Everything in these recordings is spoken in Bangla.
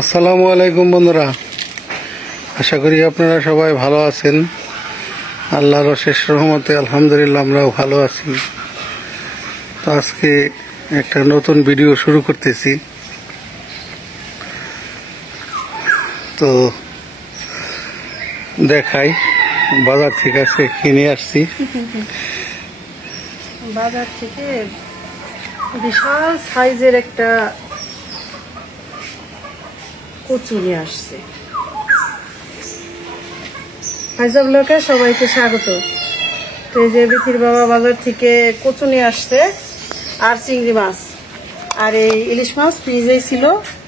আসসালামু আলাইকুম বন্ধুরা, আশা করি আপনারা সবাই ভালো আছেন। আল্লাহর অশেষ রহমতে আলহামদুলিল্লাহ আমরাও ভালো আছি। তো আজকে একটা নতুন ভিডিও শুরু করতেছি। তো দেখাই, বাজার থেকে আজকে কিনে আসছি। বাজার থেকে বিশাল সাইজের একটা কচু নিয়ে আসছে। হাইজা ব্লকে সবাইকে স্বাগত। তো এই যে বিথির বাবা বাজার থেকে কচু নিয়ে আসছে আর চিংড়ি মাছ, আর এই ইলিশ মাছ ফ্রিজেই ছিল,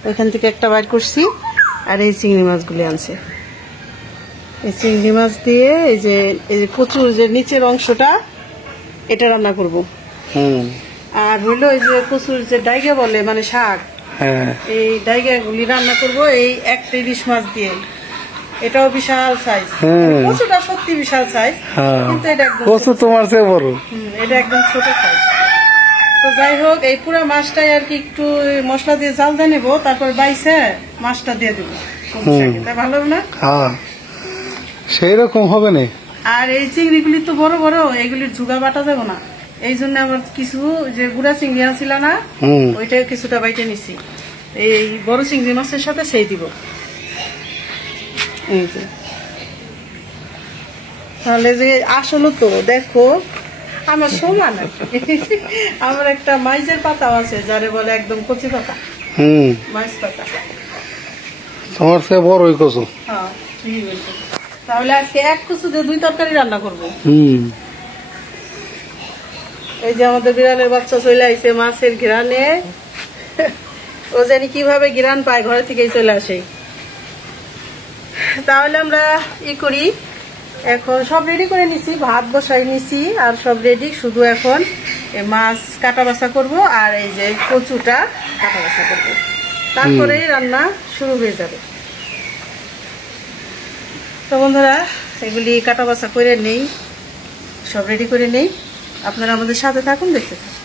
ওইখান থেকে একটা বাইর করছি। আর এই চিংড়ি মাছগুলি আনছে। এই চিংড়ি মাছ দিয়ে এই যে কচুর যে নিচের অংশটা এটা রান্না করব। আর হইলো এই যে কচুর যে ডাইগা বলে, মানে শাক, এই ডাইগা গুলি রান্না করব এই একটা ইলিশ মাছ দিয়ে। এটাও বিশাল সাইজ, কচুটা সত্যি বিশাল সাইজ, কিন্তু এটা একদম কচু তোমার চেয়ে বড়। এটা একদম ছোট সাইজ। তো যাই হোক, এই পুরো মাছটাই আর কি একটু মশলা দিয়ে জাল দিয়ে নেবো, তারপর বাইছে মাছটা দিয়ে দেবো। ভালো হবে না? সেই রকম হবে না। আর এই চিংড়িগুলি তো বড় বড়, এইগুলির ঝুগা বাটা যাবো না, এই জন্য আমার কিছু যে গুড়া চিংড়ি আনছিল না, ওইটাও কিছুটা বাইটে নিছি। এই বড় চিংড়ি মাছের সাথে সেই দিব। তাহলে যে আসলে তো দেখো আমার সমান আমার একটা মাইজের পাতাও আছে, যারে বলে একদম কচি পাতা, মাইজ পাতা। তোমার চেয়ে বড় ওই কচু। হ্যাঁ, ঠিক আছে। তাহলে আজকে এক কচু দিয়ে দুই তরকারি রান্না করবো। এই যে আমাদের বিড়ালের বাচ্চা চলে আসছে মাছের ঘিরানে। ও জানি কিভাবে ঘিরান পায়, ঘরে থেকেই চলে আসে। তাহলে আমরা করি, এখন সব রেডি করে নিছি, ভাত বসাই নিছি আর সব রেডি, শুধু এখন মাছ কাটা বাছা করবো আর এই যে কচুটা কাটা বাছা করবো, তারপরেই রান্না শুরু হয়ে যাবে। তো বন্ধুরা, এগুলি কাটা বাছা করে নেই, সব রেডি করে নেই, আপনারা আমাদের সাথে থাকুন, দেখতে থাকুন।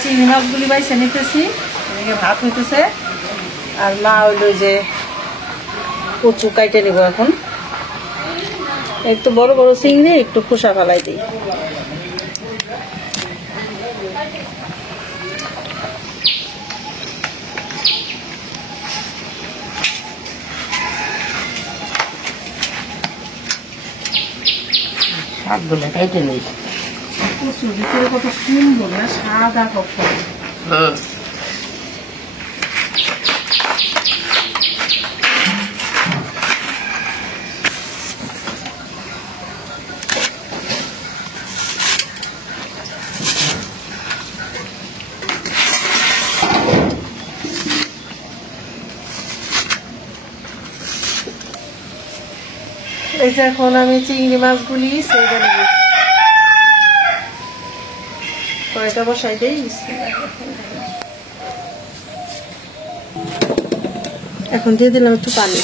চিংড়ি মাছগুলি বাইছে নিতেছি, এদিকে ভাত হইতেছে, আর মা হইলো যে কচু কাইটে নিব। এখন একটু বড় বড় চিংড়ি একটু খোসা ফেলাই দিই। শাকগুলো কাইটে নিই। কচুর ভিতরে কত সুন্দর না, সাদা কখন। এই যে এখন আমি চিংড়ি মাছগুলি সেইটা নেব, কয়টা বসাই দেই। এখন দিয়ে দিলাম একটু পানি,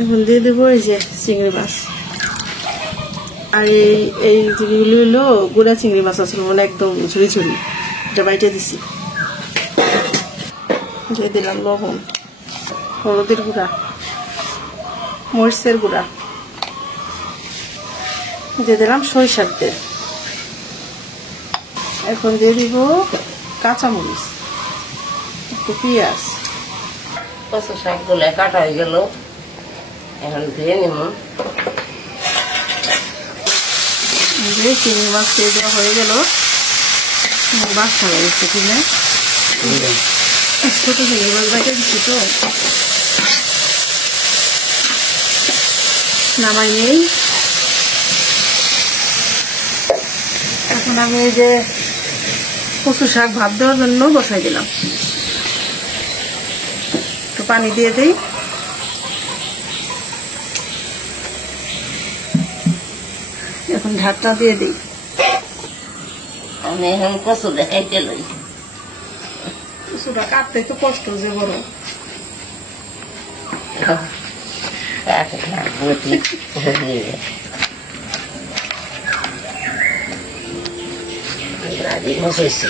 এখন দিয়ে দেবো এই যে চিংড়ি মাছ। আর এই যেগুলি হলো গুড়া চিংড়ি মাছ আছে, মানে একদম ঝুড়ি ঝুড়ি, এটা বাইটে দিছি। দিয়ে দিলাম লবণ, হলুদের গুঁড়া, মরিচের গুঁড়া, দিয়ে দিলাম সরিষার তেল। এখন দিয়ে দিব কাঁচামরিচ, একটু পেঁয়াজ। কচু শাকগুলো কাটা হয়ে গেল, এখন ধুয়ে নিব। চিংড়ি মাছ দিয়ে দেওয়া হয়ে গেল, বাচ্চা লাগছে কিনে। ছোট চিংড়ি মাছ বাইকে দিচ্ছি তো, নামাই নেই। এখন আমি এই যে কচু শাক ভাত দেওয়ার জন্য বসাই দিলাম, একটু পানি দিয়ে দিই। এখন ঢাকনা দিয়ে দিই। আমি এখন কচু দেখাইতে লই। কচুটা কাটতে তো কষ্ট যে বড়। হয়েছে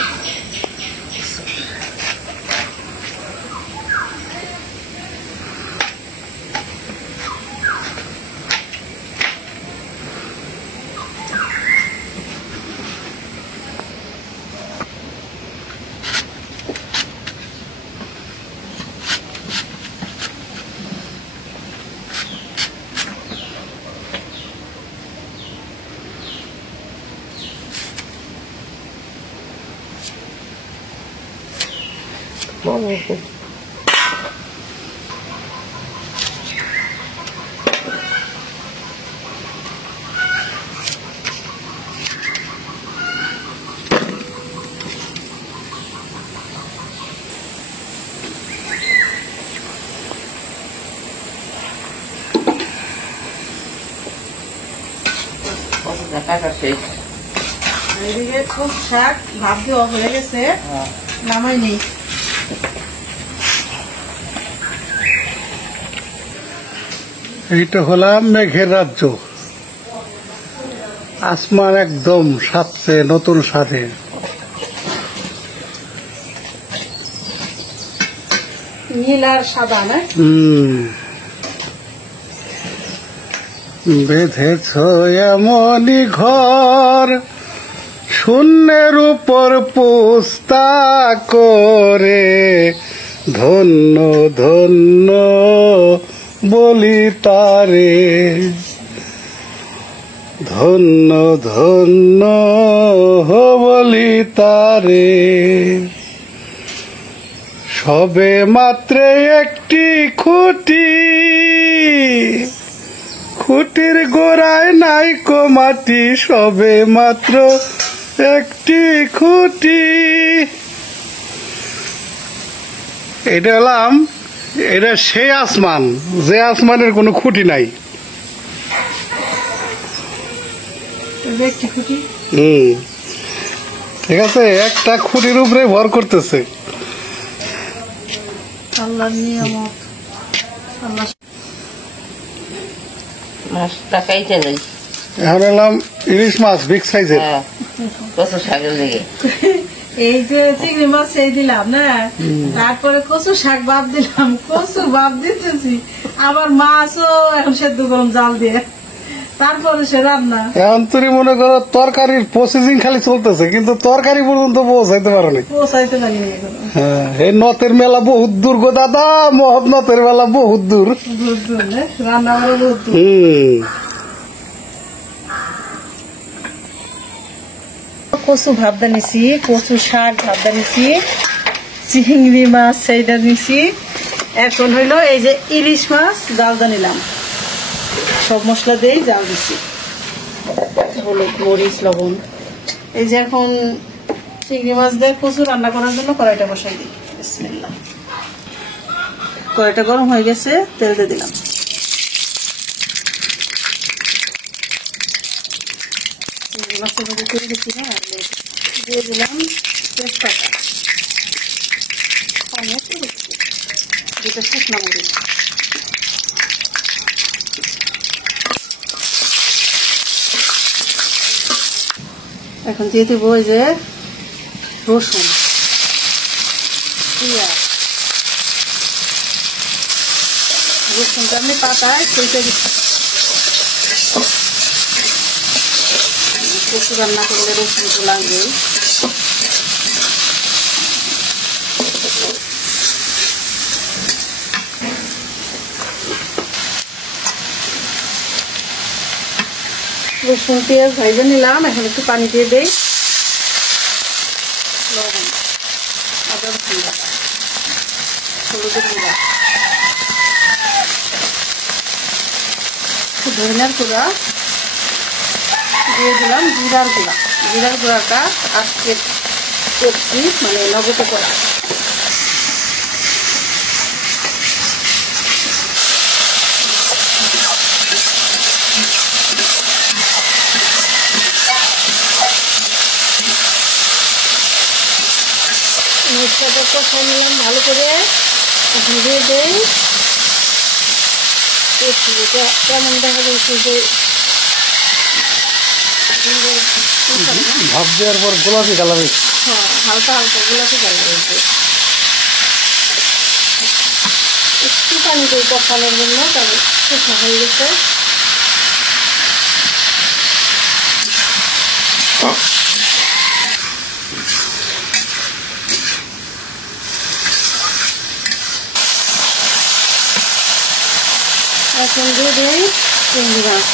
এদিকে কচু শাক ভাত দেওয়া হয়ে গেছে, নামাই নেই। এইটা হলাম মেঘের রাজ্য, আসমান একদম সাজছে নতুন সাজে। নীল আর সাদা না, বেঁধেছ এমনই ঘর শূন্যের উপর পোস্তা করে, ধন্য ধন্য বলি তারে, ধন্য ধন্য বলি তারে। সবে মাত্র একটি খুঁটি, খুঁটির গোড়ায় নাইকো মাটি, সবে মাত্র একটি খুঁটি। এটা হলাম, এটা সেই আসমান যে আসমানের কোনো খুঁটি নাই। একটি খুঁটি। ঠিক আছে, একটা খুঁটির উপরে ভর করতেছে। আল্লাহর নিয়ামত। আল্লাহ মাছটা খাইতে লই। এখন এলাম ইলিশ মাছ বিগ সাইজের। কচু শাকের লেগে এই যে চিংড়ি মাছ সেই দিলাম না, তারপরে কচু শাক বাদ দিলাম, কচু বাদ দিতেছি, আবার মাছও এখন সেদ্ধ গরম জাল দিয়ে, তারপরে সে রান্না। এখন তুমি মনে করো তরকারির প্রসেসিং খালি চলতেছে, কিন্তু তরকারি পর্যন্ত পৌঁছাইতে পারো না। পৌঁছাইতে পারি না এখনো। হ্যাঁ, এই নথের মেলা বহুত দূর গো দাদা, মহৎ নথের মেলা বহুত দূর। বহুত দূর না, রান্না করে বহুত দূর। কচু ভাবদা নিছি, কচু শাক ভাবদা নিছি, চিংড়ি মাছ সেইটা নিছি। এখন হইলো এই যে ইলিশ মাছ জালদা নিলাম, সব মশলা দিয়ে জাল দিছি, হলুদ মরিচ লবণ। এই যে এখন চিংড়ি মাছ দিয়ে কচু রান্না করার জন্য কড়াইটা বসাই দিই। বিসমিল্লাহ। কড়াইটা গরম হয়ে গেছে, তেল দিয়ে দিলাম। চিংড়ি মাছের মধ্যে করে দিচ্ছি না, দিয়ে দিলাম তেজপাতা, দুটো শুকনো মরিচ, এখন দিয়ে দিব ওই যে রসুন, পেঁয়াজ। রসুনটা আমি পাতায় সেইটা দিচ্ছি। কচু রান্না করলে রসুন তো লাগবে। রসুন পেঁয়াজ ভাইজে নিলাম, এখন একটু পানি দিয়ে দেই, লবণ, আদা রসুন বাটা। হলুদের গুঁড়া, ধনিয়ার গুঁড়া দিয়ে দিলাম, জিরার গুঁড়া। জিরার গুঁড়াটা আজকে করছি মানে নগদে করা। মশলাটা কষাই নিলাম ভালো করে। এখন দিয়ে দেই এটা কেমন দেখা যাচ্ছে যে ভাব দেওয়ার পর গোলাপি কালার। হ্যাঁ, হালকা হালকা গোলাপি কালার হয়েছে। একটু পানি দিয়ে কষানোর জন্য, তবে শুকনো হয়ে গেছে। এখন দিয়ে দিই চিংড়ি মাছ।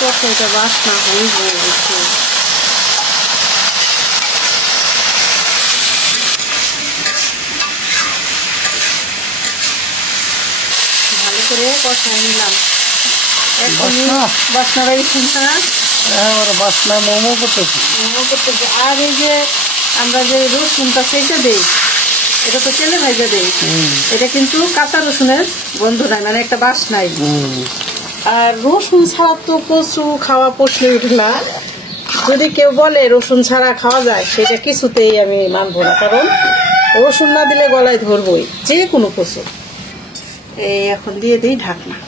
তরকারিটা বাসনা হয়ে গেছে। ভালো করে কষাই নিলাম। বাসনা রয়েছে না, বাসনা মোমো করতেছি। মোমো করতেছে। আর এই যে আমরা যে রসুনটা সেঁচে দিই, এটা তো তেলে ভাজা দেই, এটা কিন্তু কাঁচা রসুনের গন্ধ নাই, মানে একটা বাসনাই। আর রসুন ছাড়া তো কচু খাওয়া প্রশ্নই উঠে না। যদি কেউ বলে রসুন ছাড়া খাওয়া যায়, সেটা কিছুতেই আমি মানবো না, কারণ রসুন না দিলে গলায় ধরবই যে কোনো কচু। এই এখন দিয়ে দিই ঢাকনা।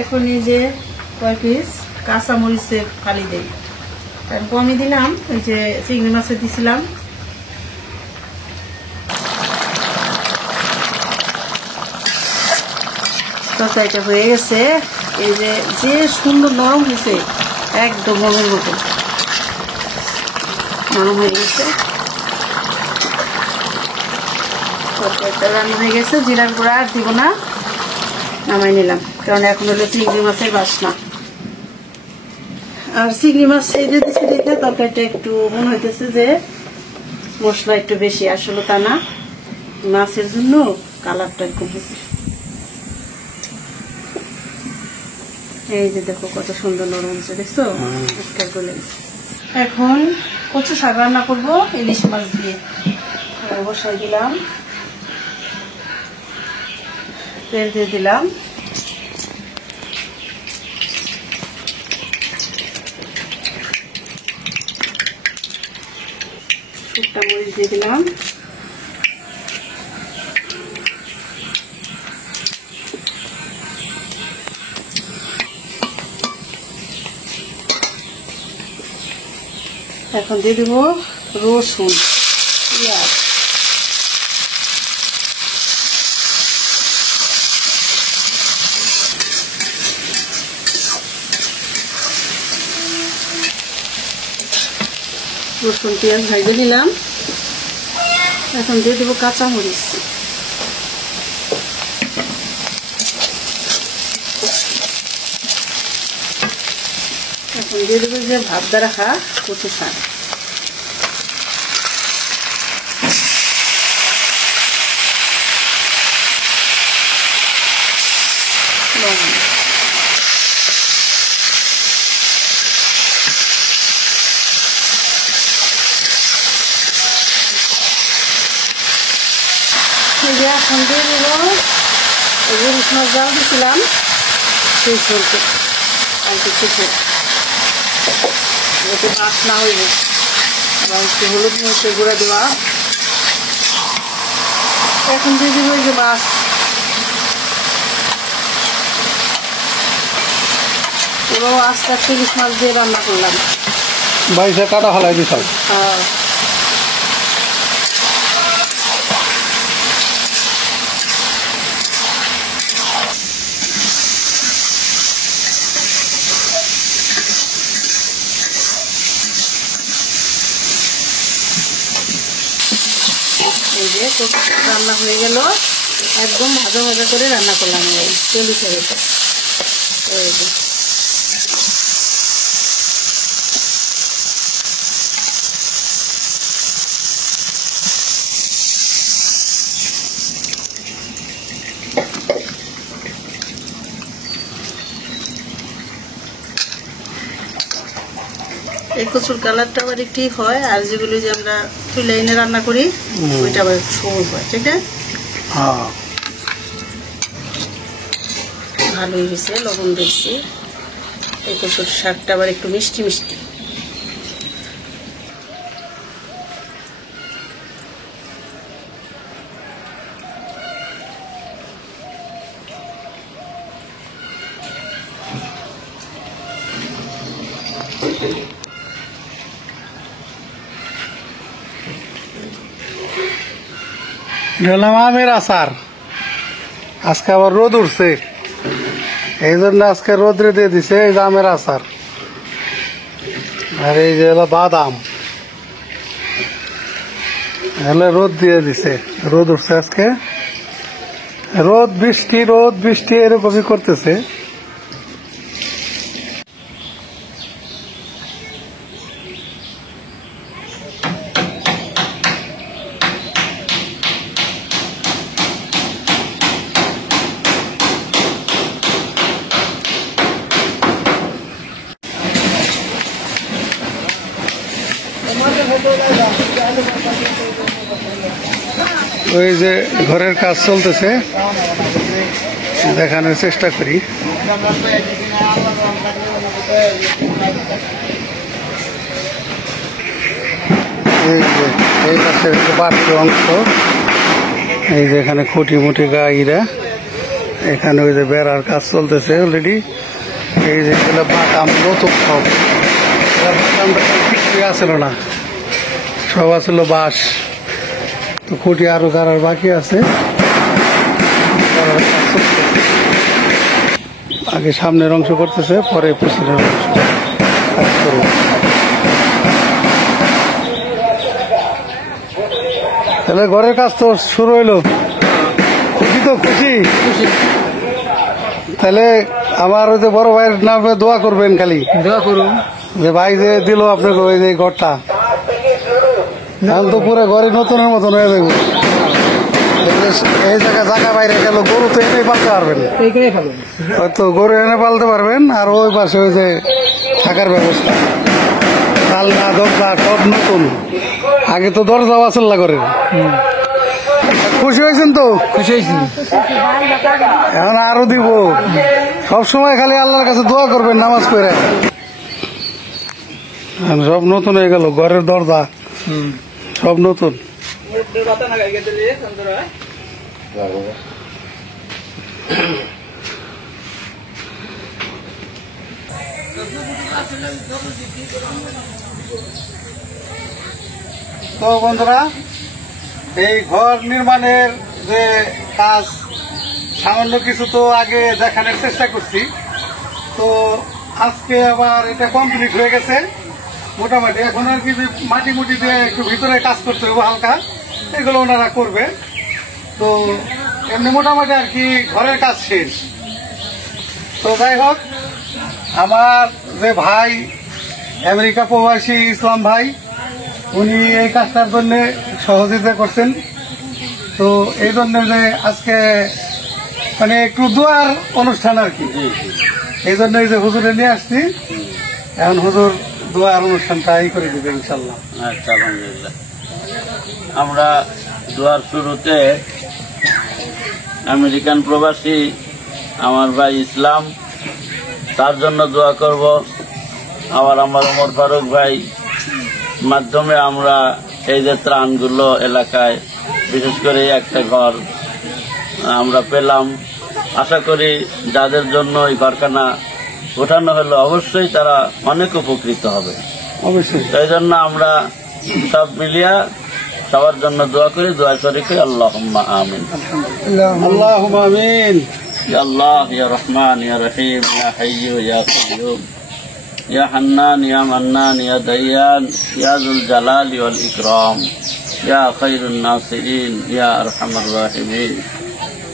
এখন এই যে কয় পিস কাঁচামরিচের ফালি দেই, কারণ কমই দিলাম, ওই যে চিংড়ি মাছে দিছিলাম। তরকারিটা হয়ে গেছে। এই যে যে সুন্দর নরম হয়েছে, একদম মনের মতো নরম হয়ে গেছে। তরকারিটা রান্না হয়ে গেছে। জিরার গুঁড়া আর দিব না, নামাই নিলাম, কারণ এখন হলো চিংড়ি মাছের বাসনা। আর চিংড়ি মাছ ছেড়ে দিচ্ছে দেখে তরকারিটা একটু মনে হইতেছে যে মশলা একটু বেশি, আসলে তা না, মাছের জন্য কালারটা একটু বেশি। এই যে দেখো কত সুন্দর নরম হচ্ছে, দেখছো? এখন কচু শাক রান্না করবো ইলিশ মাছ দিয়ে। বসাই দিলাম, তেল দিয়ে দিলাম, শুকনা মরিচ দিয়ে দিলাম, এখন দিয়ে দেবো রসুন, পেঁয়াজ, রসুন পেঁয়াজ ভেজে নিলাম। এখন দিয়ে দেবো কাঁচামরিচ, এখন দিয়ে দেবো যে ভাবদা রাখা কচু শাক, লবণ, এখন দিয়ে দেবো ইলিশ মাছ জাল দিয়েছিলাম সেই ঝোলতে আর কিছু যাতে মাছ না হইব। আবার একটু হলুদ মরিচের গুঁড়া দেওয়া। এখন দিয়ে দেবো এই যে মাছ, পুরো আস্তে আস্তে ইলিশ মাছ দিয়ে রান্না করলাম। বাইশে কাটা ফেলাই দিতাম। হ্যাঁ, এই যে কচু শাক রান্না হয়ে গেল, একদম ভাজা ভাজা করে রান্না করলাম এই তেল ছেড়ে। এই যে এই কচুর কালারটা আবার একটু হয়, আর যেগুলো যে আমরা চুলে এনে রান্না করি ওইটা আবার সবুজ হয়। ঠিক আছে, হ্যাঁ ভালোই হয়েছে, লবণ দিচ্ছি। এই কচুর শাকটা আবার একটু মিষ্টি মিষ্টি। ঢেলাম আমের আচার। আজকে আবার রোদ উঠছে, এই জন্য আজকে রোদ্রে দিয়ে দিছে এই যে আমের আচার। আর এই যে হলো বাদাম, হলে রোদ দিয়ে দিছে, রোদ উঠছে আজকে। রোদ বৃষ্টি এরকমই করতেছে। ওই যে ঘরের কাজ চলতেছে, দেখানোর চেষ্টা করি। এই যে এই পাশের বাড়তি অংশ, এই যে এখানে খুঁটি মুটি গাইরা, এখানে ওই যে বেড়ার কাজ চলতেছে অলরেডি। এই যে এগুলো বাদাম নতুন সব, বাদামটা কিছুই আসছিল না, সব আসলো বাঁশ। তো খুঁটি আরো গাড়ার বাকি আছে। আগে সামনের অংশ করতেছে, পরে পিছনের অংশ কাজ করবে। তাহলে ঘরের কাজ তো শুরু হইলো, খুশি তো খুশি। তাহলে আমার ওই যে বড় ভাইয়ের নামে দোয়া করবেন, খালি দোয়া করুন যে ভাই যে দিল আপনাকে ওই যে ঘরটা, এখন তো পুরো ঘরে নতুনের মতন হয়ে যাবে। এই জায়গা বাইরে গেল, গরু তো এনে পালতে পারবেন, হয়তো গরু এনে পালতে পারবেন। আর ওই পাশে ওই যে থাকার ব্যবস্থা, জানলা দরজা সব নতুন, আগে তো দরজাও আসল না করেন। খুশি হয়েছেন তো? খুশি হয়েছি। এখন আরো দিব, সবসময় খালি আল্লাহর কাছে দোয়া করবেন নামাজ পড়ে। সব নতুন হয়ে গেল, ঘরের দরজা সব নতুন। তো বন্ধুরা, এই ঘর নির্মাণের যে কাজ সামান্য কিছু তো আগে দেখানোর চেষ্টা করছি, তো আজকে আবার এটা কমপ্লিট হয়ে গেছে মোটামুটি। এখন আর কি মাটি মুটি দিয়ে একটু ভিতরে কাজ করতে হবে হালকা, এগুলো ওনারা করবে। তো এমনি মোটামুটি আর কি ঘরের কাজ শেষ। তো যাই হোক, আমার যে ভাই আমেরিকা প্রবাসী ইসলাম ভাই, উনি এই কাজটার জন্য সহযোগিতা করছেন। তো এই জন্য যে আজকে মানে একটু দোয়ার অনুষ্ঠান আর কি, এই জন্য এই যে হুজুরে নিয়ে আসছি। এখন হুজুর দোয়ার অনুষ্ঠানটা এই করে দেবে ইনশাল্লাহ। আচ্ছা, আলহামদুলিল্লাহ। আমরা দোয়ার শুরুতে আমেরিকান প্রবাসী আমার ভাই ইসলাম, তার জন্য দোয়া করব। আবার আমার ওমর ফারুক ভাই মাধ্যমে আমরা এই যে ত্রাণগুলো এলাকায়, বিশেষ করে একটা ঘর আমরা পেলাম, আশা করি যাদের জন্য এই ঘরখানা ওঠানো হলো অবশ্যই তারা অনেক উপকৃত হবে। অবশ্যই এই জন্য আমরা সব মিলিয়া সবার জন্য দোয়া করি, দোয়া করি আল্লাহুম্মা আমিন। আল্লাহুম্মা আমিন। ইয়া আল্লাহ, ইয়া রহমান, ইয়া রহিম, ইয়া হাইয়্যু, ইয়া কাইয়্যুম, ইয়া হান্নান, ইয়া মান্নান, ইয়া দাইয়ান, ইয়া যুল জালালি ওয়াল ইকরাম, ইয়া খায়রুন নাসিরিন ইয়া আরহামার রাহিমিন।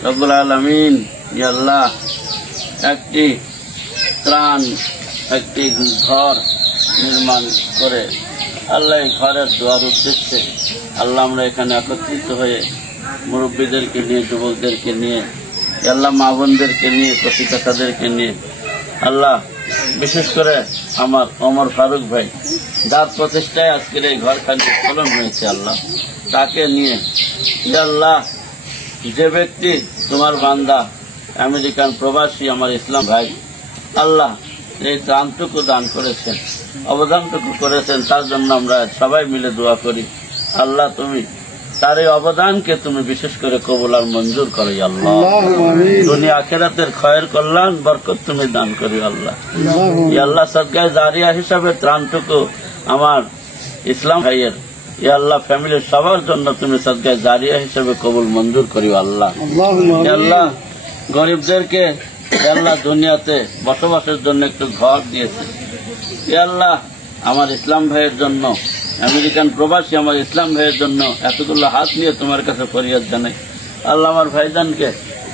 রব্বুল আলামিন, ইয়া আল্লাহ, একটি ত্রাণ, একটি ঘর নির্মাণ করে আল্লাহ এই ঘরের দোয়ার উদ্দেশ্যে আল্লাহ আমরা এখানে একত্রিত হয়ে মুরব্বীদেরকে নিয়ে, যুবকদেরকে নিয়ে, আল্লাহ মা বোনদেরকে নিয়ে, কচিকাচাদেরকে নিয়ে, আল্লাহ বিশেষ করে আমার ওমর ফারুক ভাই, যার প্রচেষ্টায় আজকের এই ঘরখানি উৎফুল্ল হয়েছে, আল্লাহ তাকে নিয়ে, আল্লাহ যে ব্যক্তি তোমার বান্দা আমেরিকান প্রবাসী আমার ইসলাম ভাই, আল্লাহ এই ত্রাণটুকু দান করেছেন, অবদানটুকু করেছেন, তার জন্য আমরা সবাই মিলে দোয়া করি। আল্লাহ তুমি তার এই অবদানকে তুমি বিশেষ করে কবুল আর মঞ্জুর করো আল্লাহ। দুনিয়া আখিরাতের খয়ের কল্যাণ বরকত তুমি দান করি আল্লাহ। আল্লাহ সদকায়ে জারিয়া হিসাবে ত্রাণটুকু আমার ইসলাম ভাইয়ের, আল্লাহ ফ্যামিলির সবার জন্য তুমি সদকায়ে জারিয়া হিসাবে কবুল মঞ্জুর করি আল্লাহ। আল্লাহ গরিবদেরকে আল্লাহ দুনিয়াতে বসবাসের জন্য একটু ঘর দিয়েছে, আল্লাহ আমার ইসলাম ভাইয়ের জন্য, আমেরিকান প্রবাসী আমার ইসলাম ভাইয়ের জন্য এতগুলো হাত নিয়ে তোমার কাছে ফরিয়াদ জানাই। আল্লাহ আমার ভাইজানকে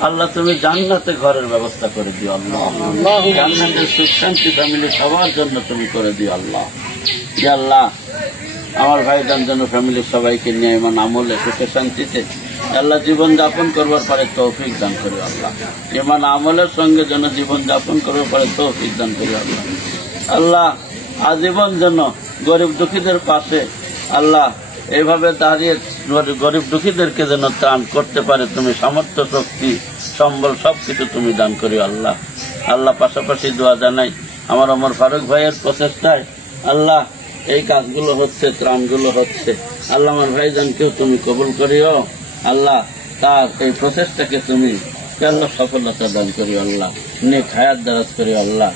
আল্লাহ তুমি জান্নাতে ঘরের ব্যবস্থা করে দিও আল্লাহ। জান্নাতের সুখ শান্তি ফ্যামিলি সবার জন্য তুমি করে দিও আল্লাহ। আল্লাহ আমার ভাইজান যেন ফ্যামিলির সবাইকে নিয়ে ইমান আমলে সুখে শান্তিতে আল্লাহ জীবন যাপন করবার পরে তৌফিক দান করি আল্লাহ। ইমান আমলের সঙ্গে যেন জীবন যাপন করবার পরে তৌফিক দান করি আল্লাহ। আল্লাহ আজীবন যেন গরিব দুঃখীদের পাশে আল্লাহ এইভাবে দাঁড়িয়ে গরিব দুঃখীদেরকে যেন ত্রাণ করতে পারে তুমি সামর্থ্য, শক্তি, সম্বল সবকিছু তুমি দান করি আল্লাহ। আল্লাহ পাশাপাশি দোয়া জানাই আমার ওমর ফারুক ভাইয়ের প্রচেষ্টায় আল্লাহ এই কাজগুলো হচ্ছে, ত্রাণগুলো হচ্ছে, আল্লাহ আমার ভাইজানকেও তুমি কবুল করিও আল্লাহ। তার এই প্রচেষ্টাকে তুমি আল্লাহ সফলতা দান করি আল্লাহ, নেক হায়াত দারাজ করি আল্লাহ।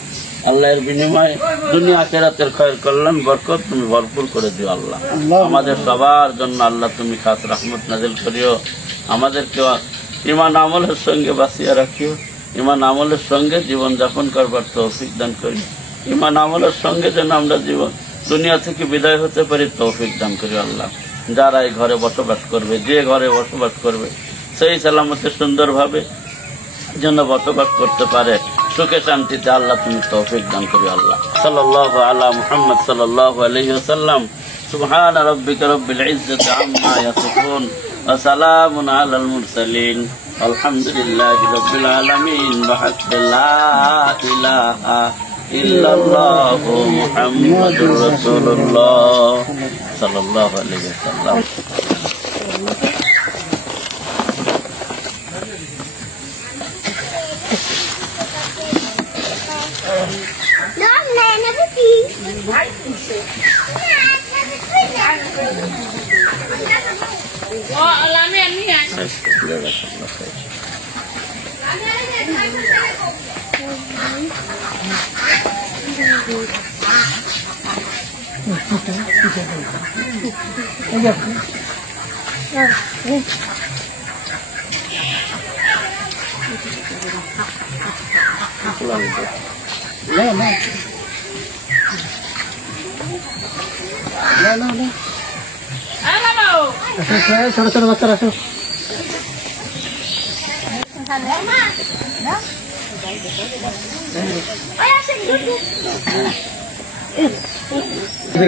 আল্লাহর বিনিময়ে দুনিয়া আখিরাতের খয়ের কল্যাণ বরকত তুমি ভরপুর করে দিও আল্লাহ। আমাদের সবার জন্য আল্লাহ তুমি খাস রহমত নাজিল করিও। আমাদেরকে ইমান আমলের সঙ্গে বাঁচিয়ে রাখিও, ইমান আমলের সঙ্গে জীবন যাপন করবার তৌফিক দান করি। ইমান আমলের সঙ্গে যেন আমরা জীবন দুনিয়া থেকে বিদায় হতে পারি তৌফিক দান করি আল্লাহ। যারা এই ঘরে বসবাস করবে, যে ঘরে বসবাস করবে, সেই সালামতে সুন্দরভাবে যেন বসবাস করতে পারে সুখে শান্তিতে আল্লাহ তুমি তৌফিক দান করি আল্লাহ। সাল্লাল্লাহু আলা মুহাম্মদ সাল্লাল্লাহু আলাইহি ওয়াসাল্লাম। সুবহান রাব্বিকা রাব্বিল ইজ্জাতি আম্মা ইয়াসিফুন ওয়া সালামুন আলাল মুরসালিন আলহামদুলিল্লাহি রাব্বিল আলামিন। ওয়া লা ইলাহা ইল্লাল্লাহু মুহাম্মাদুর রাসূলুল্লাহ সাল্লাল্লাহু আলাইহি ওয়াসাল্লাম। ছোট ছোট বাচ্চারা আসো।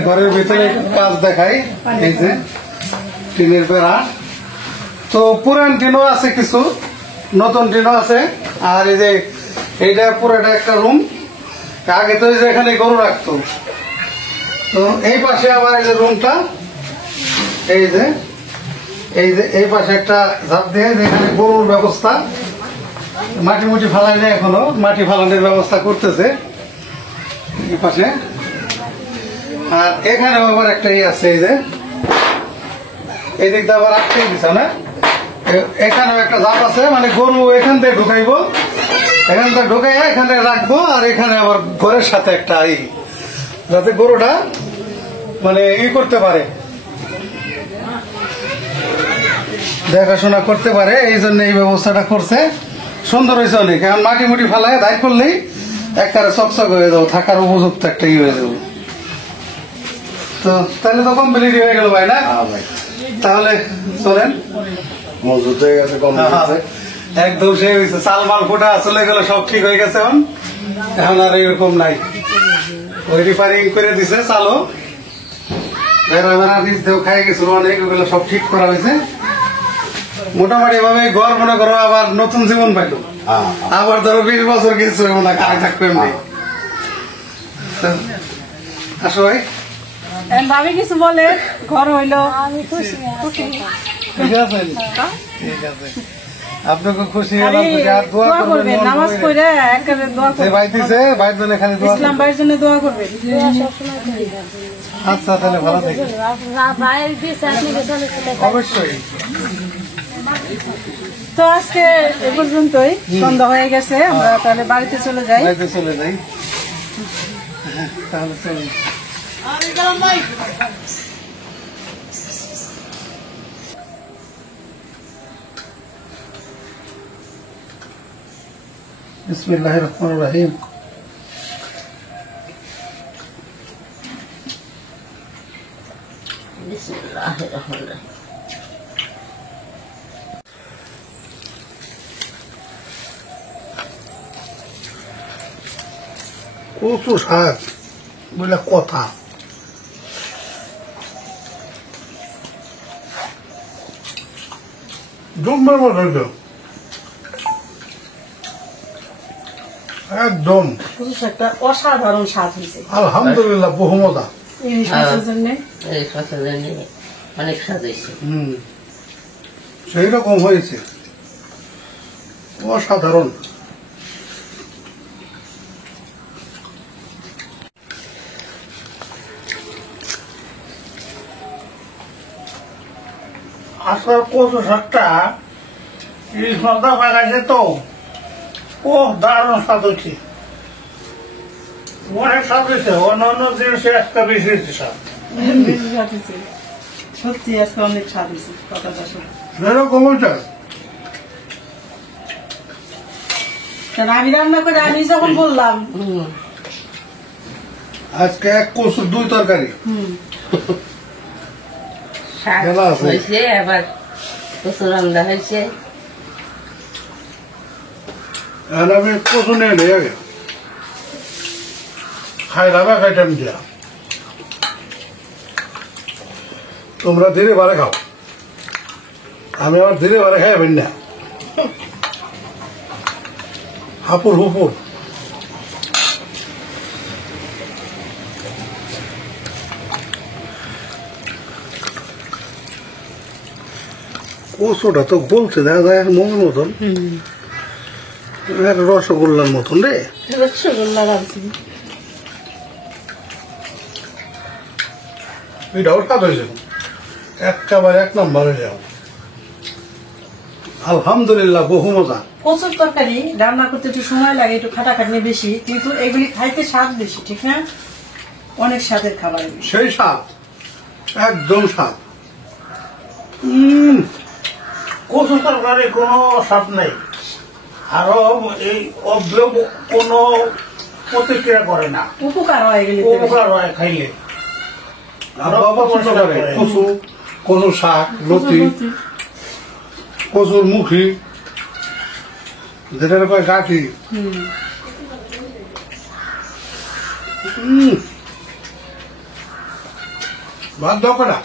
ঘরের ভিতরে কাজ দেখাই, এই যে টিনের বেড়া, তো পুরান টিনও আছে, কিছু নতুন টিনও আছে। আর এই যে এইটা পুরোটা একটা রুম। আগে তো যে এখানে গরু রাখতো, তো এই পাশে আবার এই যে রুমটা, এই যে এই পাশে একটা ঝাঁপ দিয়ে এখানে গরুর ব্যবস্থা, মাটি মুটি ফালাই নেই, এখনো মাটি ফালানোর ব্যবস্থা করতেছে এই পাশে। আর এখানে আবার একটা আছে, এই যে এই দিক দিয়ে আবার আটকে দিছে না, এখানেও একটা ঝাঁপ আছে, মানে গরু এখান থেকে ঢুকাইবো, এখান থেকে ঢুকাই এখানে রাখবো। আর এখানে আবার ঘরের সাথে একটা যাতে গরুটা মানে করতে পারে, দেখাশোনা করতে পারে, এই জন্য এই ব্যবস্থাটা করছে। সুন্দর হয়েছে অনেক। এখন মাটি মুটি ফালায় দায় করলেই একবারে চকচক হয়ে যাবো, থাকার উপযুক্ত একটা হয়ে যাবো। তো তাহলে তো কমপ্লিট হয়ে গেল ভাই না? তাহলে চলেন। মজুত হয়ে গেছে, কম হয়েছে। একদম সে হয়েছে, চাল মাল ফোটা চলে গেল, সব ঠিক হয়ে গেছে। এখন আর এরকম নাই, ওই রিপেয়ারিং করে দিছে চালও, নিজ দেও খাই গেছিল অনেক, ওগুলো সব ঠিক করা হয়েছে মোটামুটি ভাবে। ঘর মনে করো আবার নতুন জীবন পাইলো, আবার ধরো 20 বছর কিছু না কাজ থাকবে এমনি। আসো ভাই, ভাবি কিছু বলে, ঘর হইলো ঠিক আছে, ঠিক আছে। আপনাকে খুশি হলাম, আর দোয়া দোয়া করবেন, করবেন, নামাজ পড়ে একেবারে দোয়া যে করবেন, ভাই দিছে ভাইয়ের জন্য খালি দোয়া ইসলাম ভাইয়ের জন্য দোয়া করবেন। আচ্ছা তাহলে ভালো থাকি, অবশ্যই। তো আজকে এ পর্যন্তই, সন্ধ্যা হয়ে গেছে, আমরা তাহলে বাড়িতে চলে যাই। বাড়িতে চলে যাই। তাহলে চলি। বিসমিল্লাহির রহমানির রহিম। বিসমিল্লাহির রহমানির রহিম। কচু শাক বলে কথা, জমের মতো হইতো। একদম একটা অসাধারণ স্বাদ হয়েছে, আলহামদুলিল্লাহ, বহু মজা। ইলিশ মাছের জন্য এই ফসলের নিয়ে অনেক স্বাদ হয়েছে। সেই রকম হয়েছে, অসাধারণ। আজকাল কচু শাকটা ইলিশ মাছটা পাকাইছে তো, ও দারুণ স্বাদ হচ্ছে, অনেক স্বাদ হয়েছে। অন্যান্য জিনিসের একটা বেশি হয়েছে স্বাদ, বেশি স্বাদ হয়েছে। সত্যি আজকে অনেক স্বাদ হয়েছে, কথাটা সত্যি। সেরকম হয়েছে। আমি রান্না করে আমি যখন বললাম আজকে এক কচুর 2 তরকারি। শাক খেলা আছে। হয়েছে, আবার কচু রান্না হয়েছে। আর আমি কচু নিয়ে নেই আগে খাইলাম, খাইতাম দিয়া। তোমরা ধীরে বারে খাও, আমি আবার ধীরে বারে খাইবেন না, হাপুর হুপুর। কচুটা তো বলছে দেখা যায় মোমের মতন, রসগোল্লার মতন রে। রসগোল্লা রাখছি, এটাও স্বাদ হয়েছে, একেবারে 1 নম্বর হয়ে যাও। আলহামদুলিল্লাহ, বহু মজা। কচুর তরকারি রান্না করতে একটু সময় লাগে, একটু খাটাখাটনি বেশি, কিন্তু এগুলি খাইতে স্বাদ বেশি, ঠিক না? অনেক স্বাদের খাবার এগুলি। সেই স্বাদ, একদম স্বাদ। কচু তরকারি কোনো স্বাদ নেই, আরো এই অব্যয় কোনো প্রতিক্রিয়া করে না, উপকার হয় এগুলি, উপকার হয় খাইলে। আরো পছন্দ করে কচু, কচু শাক, লতি, কচুর মুখী, যেটার কয় গাঠি। ভাত দাও কটা,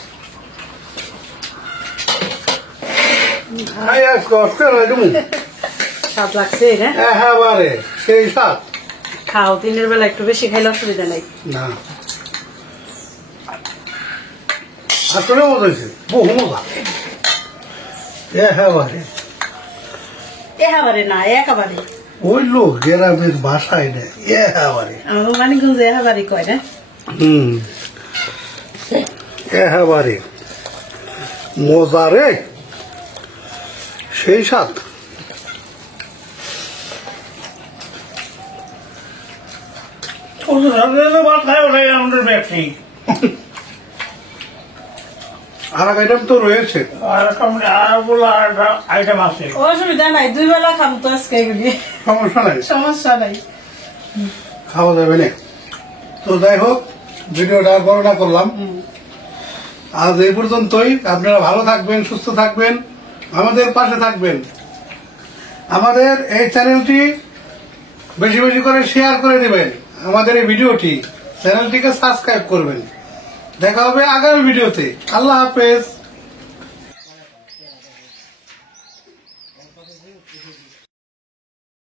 খাই আজকে অস্কার হয় তুমি। স্বাদ লাগছে, হ্যাঁ? একেবারে সেই স্বাদ। খাও, দিনের বেলা একটু বেশি খাইলে অসুবিধা নাই। না, আসলে মজা হয়েছে, বহু মজা। একেবারে একেবারে না, একেবারে ওই লোক গ্রামের ভাষায় নেই, একেবারে। আমার মানিকগঞ্জে একেবারে কয় না। একেবারে মজা রে, সেই স্বাদ। আর এক আইটেম তো রয়েছে, আইটেম আছে, অসুবিধা নাই, 2 বেলা খাবো তো আজকে এগুলি, সমস্যা নাই, সমস্যা নাই। খাওয়া যাবে না। তো যাই হোক, ভিডিওটা আর বড় না করলাম, আজ এই পর্যন্তই। আপনারা ভালো থাকবেন, সুস্থ থাকবেন, আমাদের পাশে থাকবেন। আমাদের এই চ্যানেলটি বেশি বেশি করে শেয়ার করে দিবেন। আমাদের এই ভিডিওটি চ্যানেলটিকে সাবস্ক্রাইব করবেন। দেখা হবে আগামী ভিডিওতে। আল্লাহ হাফেজ।